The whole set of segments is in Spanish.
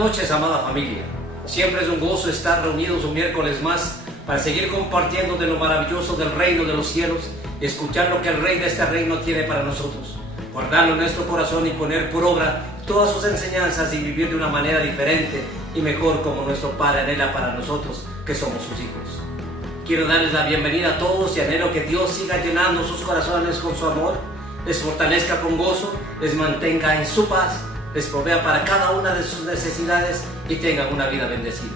noches, amada familia. Siempre es un gozo estar reunidos un miércoles más para seguir compartiendo de lo maravilloso del reino de los cielos y escuchar lo que el Rey de este reino tiene para nosotros. Guardarlo en nuestro corazón y poner por obra todas sus enseñanzas y vivir de una manera diferente y mejor como nuestro Padre anhela para nosotros, que somos sus hijos. Quiero darles la bienvenida a todos y anhelo que Dios siga llenando sus corazones con su amor, les fortalezca con gozo, les mantenga en su paz, les provea para cada una de sus necesidades y tengan una vida bendecida.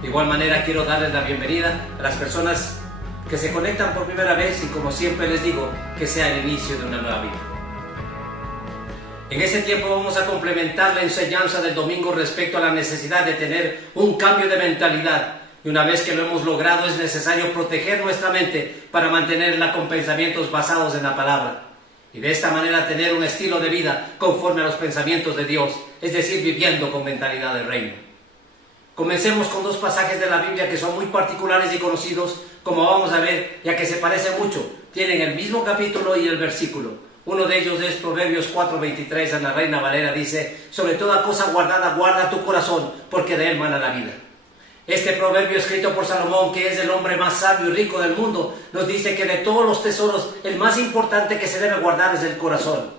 De igual manera quiero darles la bienvenida a las personas que se conectan por primera vez y, como siempre les digo, que sea el inicio de una nueva vida. En este tiempo vamos a complementar la enseñanza del domingo respecto a la necesidad de tener un cambio de mentalidad. Y una vez que lo hemos logrado, es necesario proteger nuestra mente para mantenerla con pensamientos basados en la palabra. Y de esta manera tener un estilo de vida conforme a los pensamientos de Dios, es decir, viviendo con mentalidad del reino. Comencemos con dos pasajes de la Biblia que son muy particulares y conocidos, como vamos a ver, ya que se parecen mucho. Tienen el mismo capítulo y el versículo. Uno de ellos es Proverbios 4:23, en la Reina Valera dice: sobre toda cosa guardada, guarda tu corazón, porque de él mana la vida. Este proverbio, escrito por Salomón, que es el hombre más sabio y rico del mundo, nos dice que de todos los tesoros, el más importante que se debe guardar es el corazón.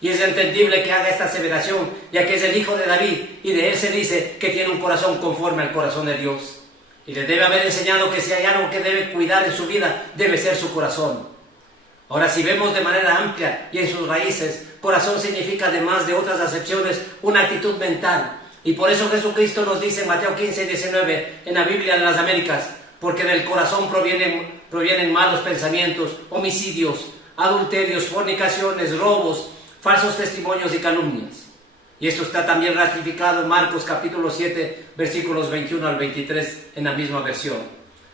Y es entendible que haga esta aseveración, ya que es el hijo de David, y de él se dice que tiene un corazón conforme al corazón de Dios. Y le debe haber enseñado que si hay algo que debe cuidar en su vida, debe ser su corazón. Ahora, si vemos de manera amplia y en sus raíces, corazón significa, además de otras acepciones, una actitud mental. Y por eso Jesucristo nos dice en Mateo 15:19, en la Biblia de las Américas: porque del corazón provienen malos pensamientos, homicidios, adulterios, fornicaciones, robos, falsos testimonios y calumnias. Y esto está también ratificado en Marcos capítulo 7, versículos 21 al 23, en la misma versión.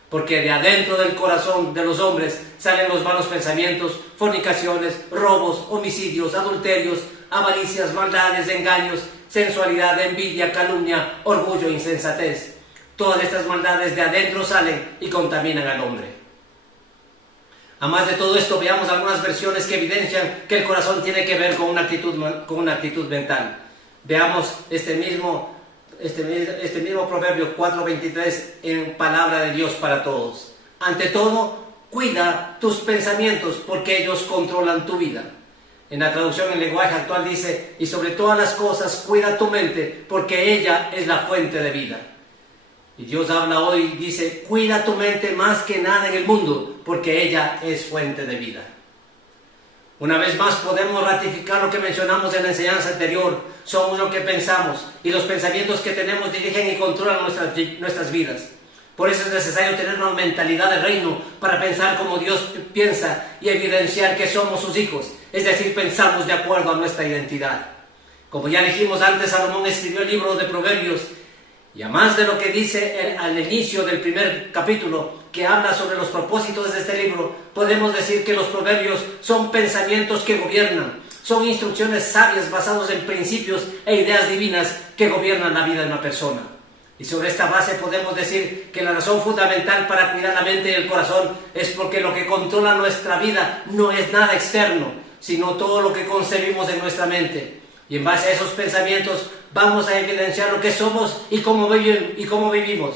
Porque de adentro del corazón de los hombres salen los malos pensamientos, fornicaciones, robos, homicidios, adulterios, avaricias, maldades, engaños, sensualidad, envidia, calumnia, orgullo, insensatez. Todas estas maldades de adentro salen y contaminan al hombre. Además de todo esto, veamos algunas versiones que evidencian que el corazón tiene que ver con una actitud mental. Veamos este mismo Proverbio 4:23 en palabra de Dios para todos. Ante todo, cuida tus pensamientos, porque ellos controlan tu vida. En la traducción en lenguaje actual dice: y sobre todas las cosas cuida tu mente, porque ella es la fuente de vida. Y Dios habla hoy y dice: cuida tu mente más que nada en el mundo, porque ella es fuente de vida. Una vez más podemos ratificar lo que mencionamos en la enseñanza anterior: somos lo que pensamos, y los pensamientos que tenemos dirigen y controlan nuestras vidas. Por eso es necesario tener una mentalidad de reino para pensar como Dios piensa y evidenciar que somos sus hijos, es decir, pensamos de acuerdo a nuestra identidad. Como ya dijimos antes, Salomón escribió el libro de Proverbios, y además de lo que dice al inicio del primer capítulo, que habla sobre los propósitos de este libro, podemos decir que los proverbios son pensamientos que gobiernan, son instrucciones sabias basadas en principios e ideas divinas que gobiernan la vida de una persona. Y sobre esta base podemos decir que la razón fundamental para cuidar la mente y el corazón es porque lo que controla nuestra vida no es nada externo, sino todo lo que concebimos en nuestra mente. Y en base a esos pensamientos vamos a evidenciar lo que somos y cómo vivimos.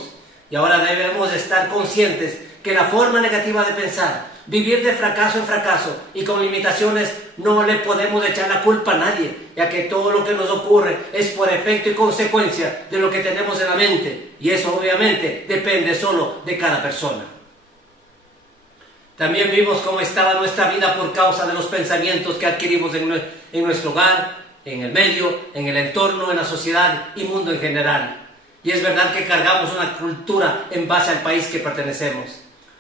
Y ahora debemos estar conscientes que la forma negativa de pensar, vivir de fracaso en fracaso y con limitaciones, no le podemos echar la culpa a nadie, ya que todo lo que nos ocurre es por efecto y consecuencia de lo que tenemos en la mente, y eso obviamente depende solo de cada persona. También vimos cómo estaba nuestra vida por causa de los pensamientos que adquirimos en nuestro hogar, en el medio, en el entorno, en la sociedad y mundo en general. Y es verdad que cargamos una cultura en base al país que pertenecemos.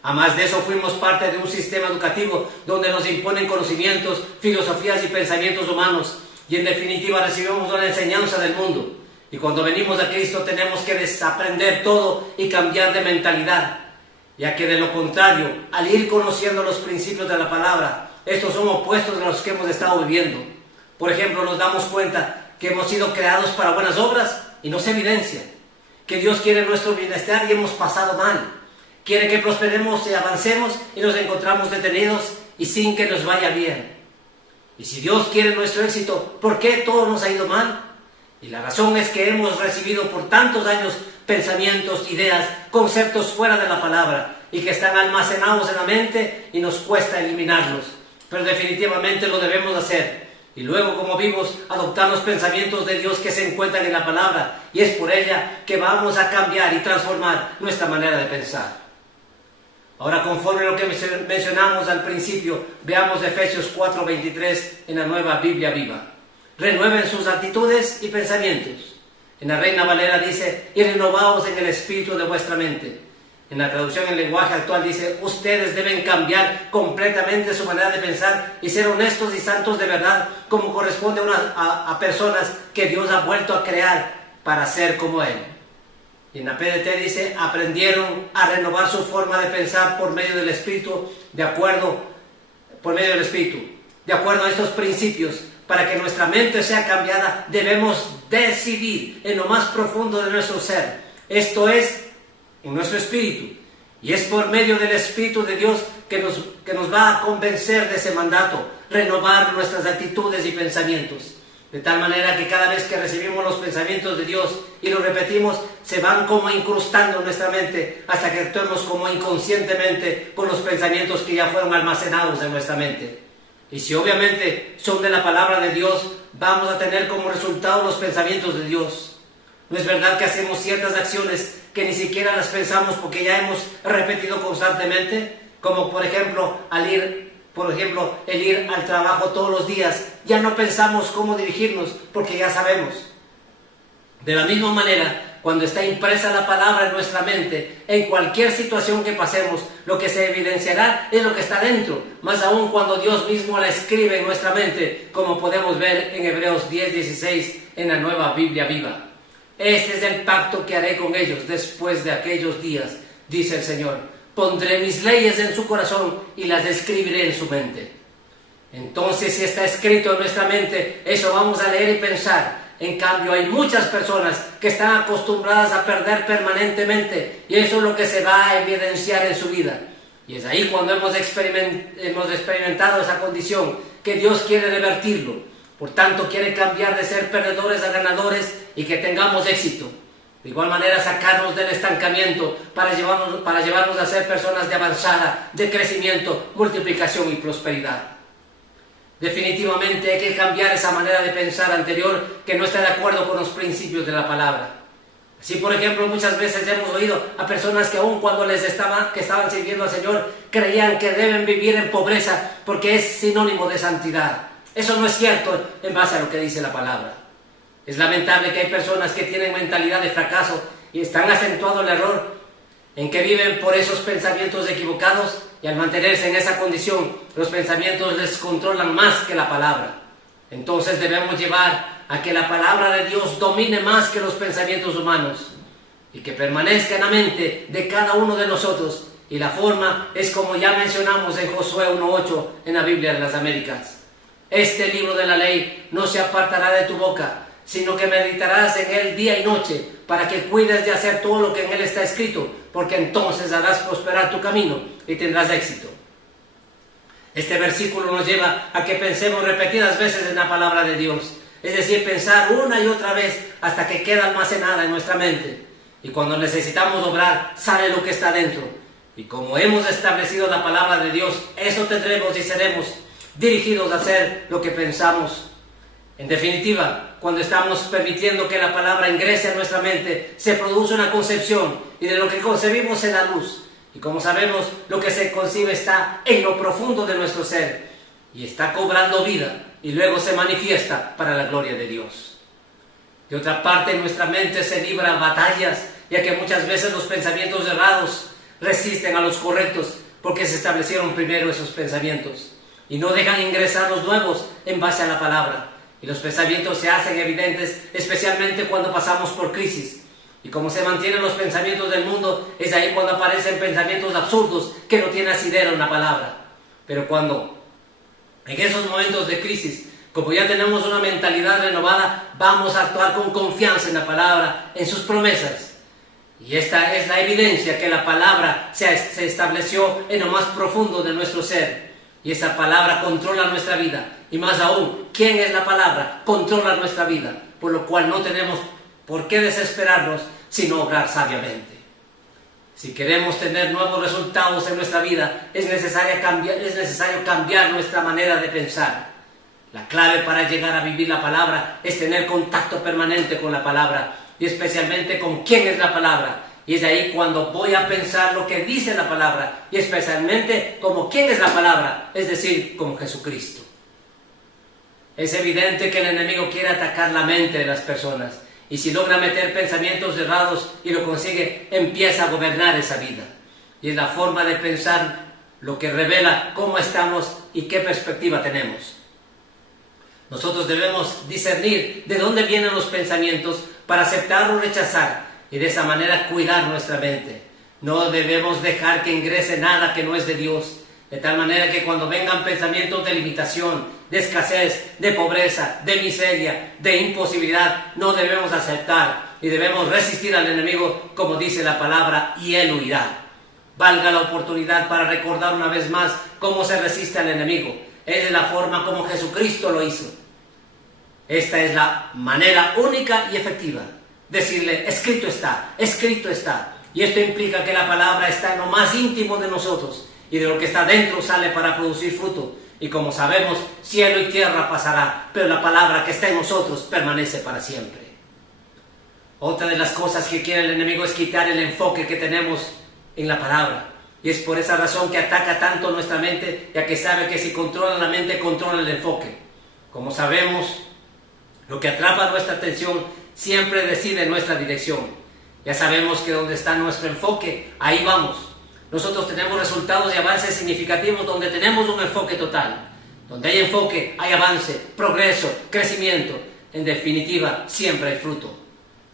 Además de eso, fuimos parte de un sistema educativo donde nos imponen conocimientos, filosofías y pensamientos humanos, y en definitiva recibimos una enseñanza del mundo. Y cuando venimos a Cristo tenemos que desaprender todo y cambiar de mentalidad, ya que de lo contrario, al ir conociendo los principios de la palabra, estos son opuestos a los que hemos estado viviendo. Por ejemplo, nos damos cuenta que hemos sido creados para buenas obras y no se evidencia. Que Dios quiere nuestro bienestar y hemos pasado mal. Quiere que prosperemos y avancemos y nos encontramos detenidos y sin que nos vaya bien. Y si Dios quiere nuestro éxito, ¿por qué todo nos ha ido mal? Y la razón es que hemos recibido por tantos años pensamientos, ideas, conceptos fuera de la palabra y que están almacenados en la mente y nos cuesta eliminarlos. Pero definitivamente lo debemos hacer. Y luego, como vimos, adoptar los pensamientos de Dios que se encuentran en la palabra. Y es por ella que vamos a cambiar y transformar nuestra manera de pensar. Ahora, conforme a lo que mencionamos al principio, veamos Efesios 4:23 en la Nueva Biblia Viva. Renueven sus actitudes y pensamientos. En la Reina Valera dice, y renovaos en el espíritu de vuestra mente. En la traducción en lenguaje actual dice, ustedes deben cambiar completamente su manera de pensar y ser honestos y santos de verdad, como corresponde a personas que Dios ha vuelto a crear para ser como Él. Y en la PDT dice, aprendieron a renovar su forma de pensar por medio del Espíritu, de acuerdo a estos principios. Para que nuestra mente sea cambiada, debemos decidir en lo más profundo de nuestro ser. Esto es, en nuestro espíritu. Y es por medio del Espíritu de Dios que nos va a convencer de ese mandato, renovar nuestras actitudes y pensamientos. De tal manera que cada vez que recibimos los pensamientos de Dios y los repetimos, se van como incrustando en nuestra mente hasta que actuemos como inconscientemente con los pensamientos que ya fueron almacenados en nuestra mente. Y si obviamente son de la palabra de Dios, vamos a tener como resultado los pensamientos de Dios. No es verdad que hacemos ciertas acciones que ni siquiera las pensamos porque ya hemos repetido constantemente, como por ejemplo el ir al trabajo todos los días. Ya no pensamos cómo dirigirnos porque ya sabemos. De la misma manera, cuando está impresa la palabra en nuestra mente, en cualquier situación que pasemos, lo que se evidenciará es lo que está dentro, más aún cuando Dios mismo la escribe en nuestra mente, como podemos ver en Hebreos 10:16 en la Nueva Biblia Viva. Este es el pacto que haré con ellos después de aquellos días, dice el Señor. Pondré mis leyes en su corazón y las escribiré en su mente. Entonces, si está escrito en nuestra mente, eso vamos a leer y pensar. En cambio, hay muchas personas que están acostumbradas a perder permanentemente y eso es lo que se va a evidenciar en su vida. Y es ahí cuando hemos experimentado esa condición que Dios quiere revertirlo. Por tanto, quiere cambiar de ser perdedores a ganadores y que tengamos éxito. De igual manera, sacarnos del estancamiento para llevarnos a ser personas de avanzada, de crecimiento, multiplicación y prosperidad. Definitivamente hay que cambiar esa manera de pensar anterior que no está de acuerdo con los principios de la palabra. Así, por ejemplo, muchas veces hemos oído a personas que aun cuando que estaban sirviendo al Señor, creían que deben vivir en pobreza porque es sinónimo de santidad. Eso no es cierto en base a lo que dice la palabra. Es lamentable que hay personas que tienen mentalidad de fracaso y están acentuando el error en que viven por esos pensamientos equivocados. Y al mantenerse en esa condición, los pensamientos les controlan más que la palabra. Entonces debemos llevar a que la palabra de Dios domine más que los pensamientos humanos y que permanezca en la mente de cada uno de nosotros. Y la forma es como ya mencionamos en Josué 1:8 en la Biblia de las Américas. Este libro de la ley no se apartará de tu boca, sino que meditarás en él día y noche, para que cuides de hacer todo lo que en él está escrito, porque entonces harás prosperar tu camino y tendrás éxito. Este versículo nos lleva a que pensemos repetidas veces en la palabra de Dios, es decir, pensar una y otra vez hasta que queda almacenada en nuestra mente. Y cuando necesitamos obrar, sale lo que está dentro. Y como hemos establecido la palabra de Dios, eso tendremos y seremos dirigidos a hacer lo que pensamos. En definitiva, cuando estamos permitiendo que la palabra ingrese a nuestra mente, se produce una concepción y de lo que concebimos se da luz. Y como sabemos, lo que se concibe está en lo profundo de nuestro ser y está cobrando vida y luego se manifiesta para la gloria de Dios. De otra parte, en nuestra mente se libran batallas, ya que muchas veces los pensamientos errados resisten a los correctos porque se establecieron primero esos pensamientos y no dejan ingresar los nuevos en base a la palabra. Y los pensamientos se hacen evidentes, especialmente cuando pasamos por crisis. Y como se mantienen los pensamientos del mundo, es ahí cuando aparecen pensamientos absurdos que no tienen asidero en la palabra. Pero cuando, en esos momentos de crisis, como ya tenemos una mentalidad renovada, vamos a actuar con confianza en la palabra, en sus promesas. Y esta es la evidencia que la palabra se estableció en lo más profundo de nuestro ser. Y esa palabra controla nuestra vida. Y más aún, ¿quién es la palabra? Controla nuestra vida. por lo cual no tenemos por qué desesperarnos, sino obrar sabiamente. Si queremos tener nuevos resultados en nuestra vida, es necesario cambiar nuestra manera de pensar. La clave para llegar a vivir la palabra es tener contacto permanente con la palabra, y especialmente con quién es la palabra. Y es ahí cuando voy a pensar lo que dice la palabra, y especialmente como quién es la palabra, es decir, como Jesucristo. Es evidente que el enemigo quiere atacar la mente de las personas, y si logra meter pensamientos errados y lo consigue, empieza a gobernar esa vida. Y es la forma de pensar lo que revela cómo estamos y qué perspectiva tenemos. Nosotros debemos discernir de dónde vienen los pensamientos para aceptar o rechazar, y de esa manera cuidar nuestra mente. No debemos dejar que ingrese nada que no es de Dios, de tal manera que cuando vengan pensamientos de limitación, de escasez, de pobreza, de miseria, de imposibilidad, no debemos aceptar y debemos resistir al enemigo, como dice la palabra, y él huirá. Valga la oportunidad para recordar una vez más cómo se resiste al enemigo. Es de la forma como Jesucristo lo hizo. Esta es la manera única y efectiva. Decirle, escrito está, escrito está. Y esto implica que la palabra está en lo más íntimo de nosotros, y de lo que está dentro sale para producir fruto. Y como sabemos, cielo y tierra pasará, pero la palabra que está en nosotros permanece para siempre. Otra de las cosas que quiere el enemigo es quitar el enfoque que tenemos en la palabra. Y es por esa razón que ataca tanto nuestra mente, ya que sabe que si controla la mente, controla el enfoque. Como sabemos, lo que atrapa nuestra atención siempre decide nuestra dirección. Ya sabemos que donde está nuestro enfoque, ahí vamos. Nosotros tenemos resultados y avances significativos donde tenemos un enfoque total. Donde hay enfoque, hay avance, progreso, crecimiento. En definitiva, siempre hay fruto.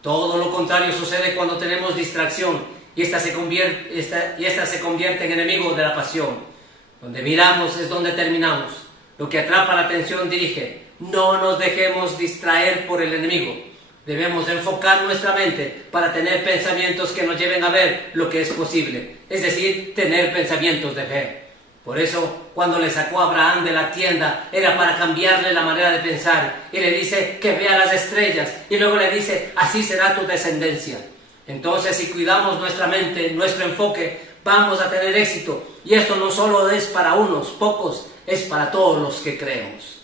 Todo lo contrario sucede cuando tenemos distracción y esta se convierte en enemigo de la pasión. Donde miramos es donde terminamos. Lo que atrapa la atención dirige. No nos dejemos distraer por el enemigo. Debemos enfocar nuestra mente para tener pensamientos que nos lleven a ver lo que es posible, es decir, tener pensamientos de fe. Por eso, cuando le sacó a Abraham de la tienda, era para cambiarle la manera de pensar, y le dice que vea las estrellas, y luego le dice, así será tu descendencia. Entonces, si cuidamos nuestra mente, nuestro enfoque, vamos a tener éxito, y esto no solo es para unos pocos, es para todos los que creemos.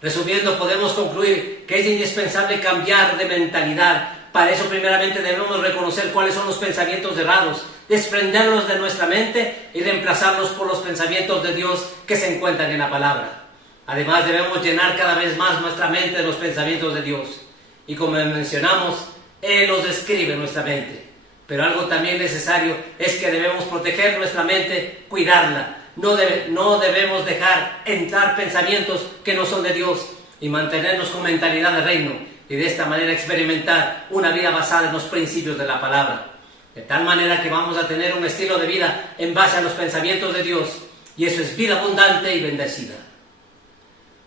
Resumiendo, podemos concluir que es indispensable cambiar de mentalidad. Para eso primeramente debemos reconocer cuáles son los pensamientos errados, desprenderlos de nuestra mente y reemplazarlos por los pensamientos de Dios que se encuentran en la palabra. Además debemos llenar cada vez más nuestra mente de los pensamientos de Dios. Y como mencionamos, Él los escribe en nuestra mente. Pero algo también necesario es que debemos proteger nuestra mente, cuidarla. No debemos dejar entrar pensamientos que no son de Dios y mantenernos con mentalidad de reino y de esta manera experimentar una vida basada en los principios de la palabra. De tal manera que vamos a tener un estilo de vida en base a los pensamientos de Dios, y eso es vida abundante y bendecida.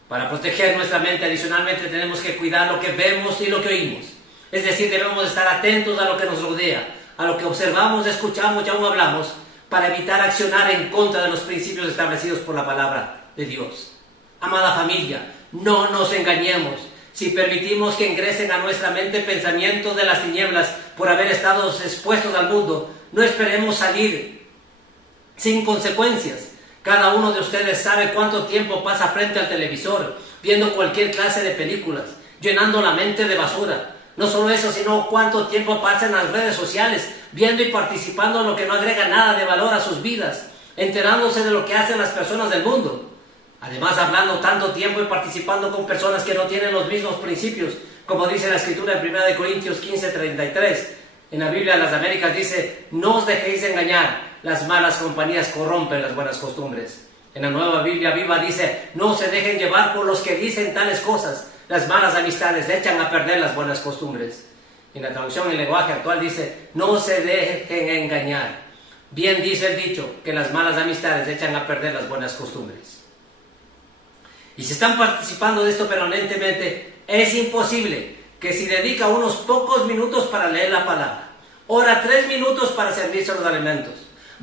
Para proteger nuestra mente adicionalmente tenemos que cuidar lo que vemos y lo que oímos. Es decir, debemos estar atentos a lo que nos rodea, a lo que observamos, escuchamos y aún hablamos, para evitar accionar en contra de los principios establecidos por la palabra de Dios. Amada familia, no nos engañemos. Si permitimos que ingresen a nuestra mente pensamientos de las tinieblas por haber estado expuestos al mundo, no esperemos salir sin consecuencias. Cada uno de ustedes sabe cuánto tiempo pasa frente al televisor, viendo cualquier clase de películas, llenando la mente de basura. No solo eso, sino cuánto tiempo pasa en las redes sociales, viendo y participando en lo que no agrega nada de valor a sus vidas, enterándose de lo que hacen las personas del mundo. Además, hablando tanto tiempo y participando con personas que no tienen los mismos principios, como dice la Escritura en 1 Corintios 15:33. En la Biblia de las Américas dice, no os dejéis engañar, las malas compañías corrompen las buenas costumbres. En la Nueva Biblia Viva dice, no se dejen llevar por los que dicen tales cosas, las malas amistades echan a perder las buenas costumbres. En la traducción en lenguaje actual dice, no se dejen engañar. Bien dice el dicho, que las malas amistades echan a perder las buenas costumbres. Y si están participando de esto permanentemente, es imposible que si dedica unos pocos minutos para leer la palabra, ora 3 minutos para servirse los alimentos,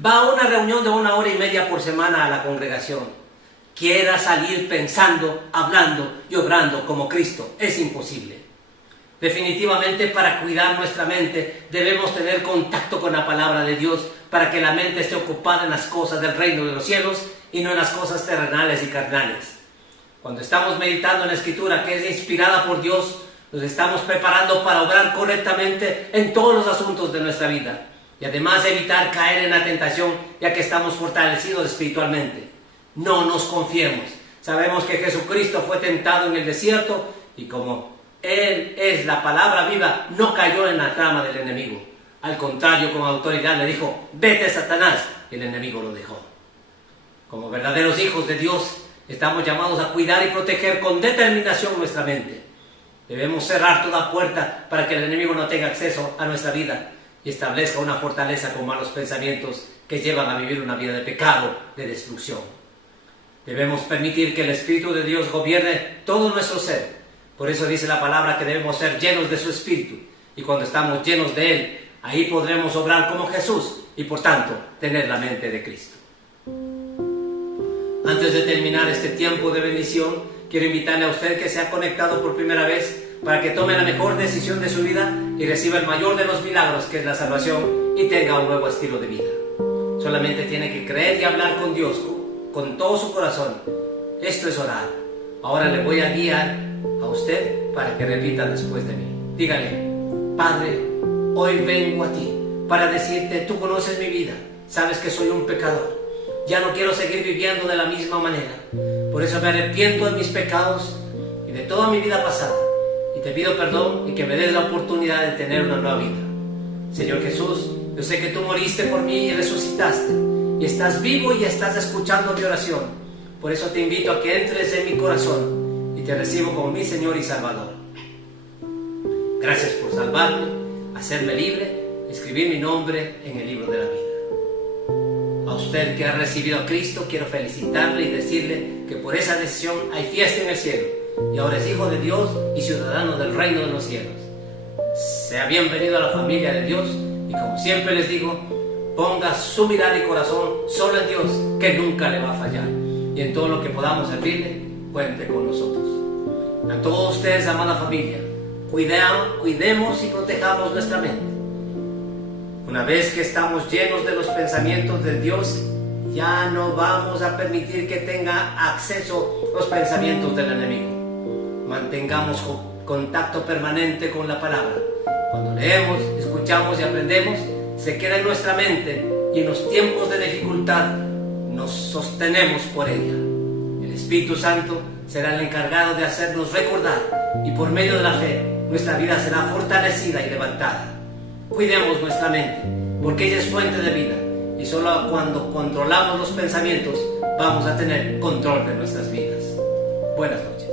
va a una reunión de 1 hora y media por semana a la congregación, quiera salir pensando, hablando y obrando como Cristo. Es imposible. Definitivamente, para cuidar nuestra mente debemos tener contacto con la palabra de Dios para que la mente esté ocupada en las cosas del reino de los cielos y no en las cosas terrenales y carnales. Cuando estamos meditando en la Escritura, que es inspirada por Dios, nos estamos preparando para obrar correctamente en todos los asuntos de nuestra vida y además evitar caer en la tentación, ya que estamos fortalecidos espiritualmente. No nos confiemos. Sabemos que Jesucristo fue tentado en el desierto y como Él es la palabra viva, no cayó en la trama del enemigo. Al contrario, con autoridad le dijo: vete, Satanás, y el enemigo lo dejó. Como verdaderos hijos de Dios, estamos llamados a cuidar y proteger con determinación nuestra mente. Debemos cerrar toda puerta para que el enemigo no tenga acceso a nuestra vida y establezca una fortaleza con malos pensamientos que llevan a vivir una vida de pecado, de destrucción. Debemos permitir que el Espíritu de Dios gobierne todo nuestro ser. Por eso dice la palabra que debemos ser llenos de su Espíritu. Y cuando estamos llenos de Él, ahí podremos obrar como Jesús y por tanto tener la mente de Cristo. Antes de terminar este tiempo de bendición, quiero invitarle a usted que se ha conectado por primera vez para que tome la mejor decisión de su vida y reciba el mayor de los milagros, que es la salvación, y tenga un nuevo estilo de vida. Solamente tiene que creer y hablar con Dios con todo su corazón. Esto es orar. Ahora le voy a guiar a usted para que repita después de mí. Dígale: Padre, hoy vengo a ti para decirte, tú conoces mi vida, sabes que soy un pecador. Ya no quiero seguir viviendo de la misma manera. Por eso me arrepiento de mis pecados y de toda mi vida pasada. Y te pido perdón y que me des la oportunidad de tener una nueva vida. Señor Jesús, yo sé que tú moriste por mí y resucitaste. Y estás vivo y estás escuchando mi oración. Por eso te invito a que entres en mi corazón y te recibo como mi Señor y Salvador. Gracias por salvarme, hacerme libre, escribir mi nombre en el libro de la vida. A usted que ha recibido a Cristo, quiero felicitarle y decirle que por esa decisión hay fiesta en el cielo y ahora es hijo de Dios y ciudadano del reino de los cielos. Sea bienvenido a la familia de Dios y, como siempre les digo, ponga su mirada y corazón solo en Dios, que nunca le va a fallar, y en todo lo que podamos servirle, cuente con nosotros. A todos ustedes, amada familia, cuidemos y protejamos nuestra mente. Una vez que estamos llenos de los pensamientos de Dios, ya no vamos a permitir que tenga acceso los pensamientos del enemigo. Mantengamos contacto permanente con la palabra. Cuando leemos, escuchamos y aprendemos, se queda en nuestra mente y en los tiempos de dificultad nos sostenemos por ella. El Espíritu Santo será el encargado de hacernos recordar y por medio de la fe nuestra vida será fortalecida y levantada. Cuidemos nuestra mente, porque ella es fuente de vida, y solo cuando controlamos los pensamientos vamos a tener control de nuestras vidas. Buenas noches.